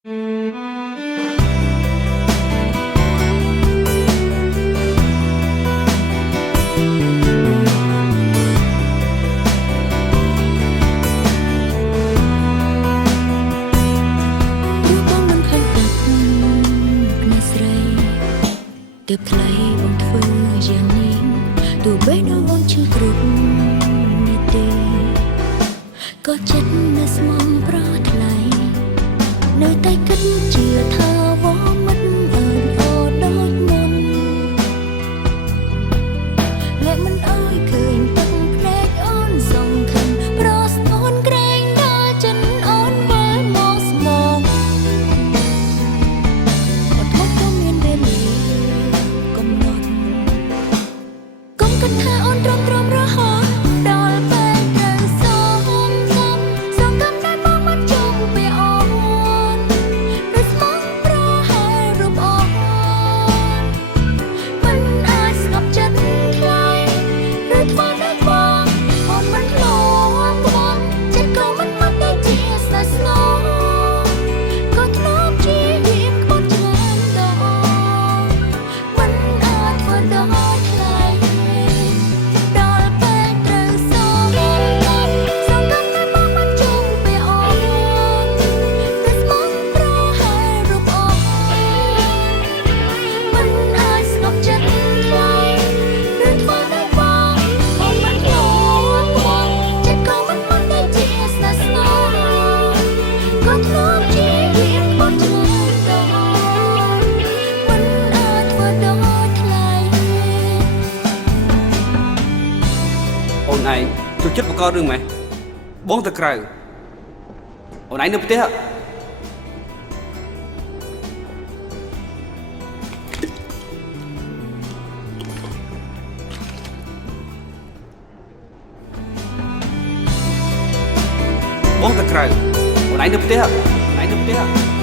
ទើបថ្លៃបងធ្វើយ៉ាងនេះទោះបីនៅបងឈឺគ្រប់នាទីក៏ចិត្តនៅស្មោះប្រថ្លៃនៅតែគិតជឿថាវមិនអើតអូដូចមុនលែមិនអើយឃើញទឹកភ្នែកអូនសងខឹងប្រស្នូនក្រែងដល់ចិនអូនវិលមកស្មោះអត់មកក៏មានវេលាគិតថាអូនទ្រាំរហូតដល់ពេលត្រូវសងកំដែលបងមិនជុំពេលអូនដូចស្មងប្រហែលរូបអូនមិនអាចស្ងប់ចិត្តថ្លៃឬធ្វើដល់បងអូនមិនលោបងចិត្តក៏មិនមកតែជាស្នេហ៍ស្នូក៏ធ្លាប់ជារៀបក្បត់ច្រើនដងមិនអាចធ្វើដល់ថ្លៃអូនឯងចូលចិត្តបករឿងម៉េះបងទៅក្រៅអូនឯងនៅផ្ទះបងទៅក្រៅអូនឯងនៅផ្ទះអូនឯងនៅផ្ទះ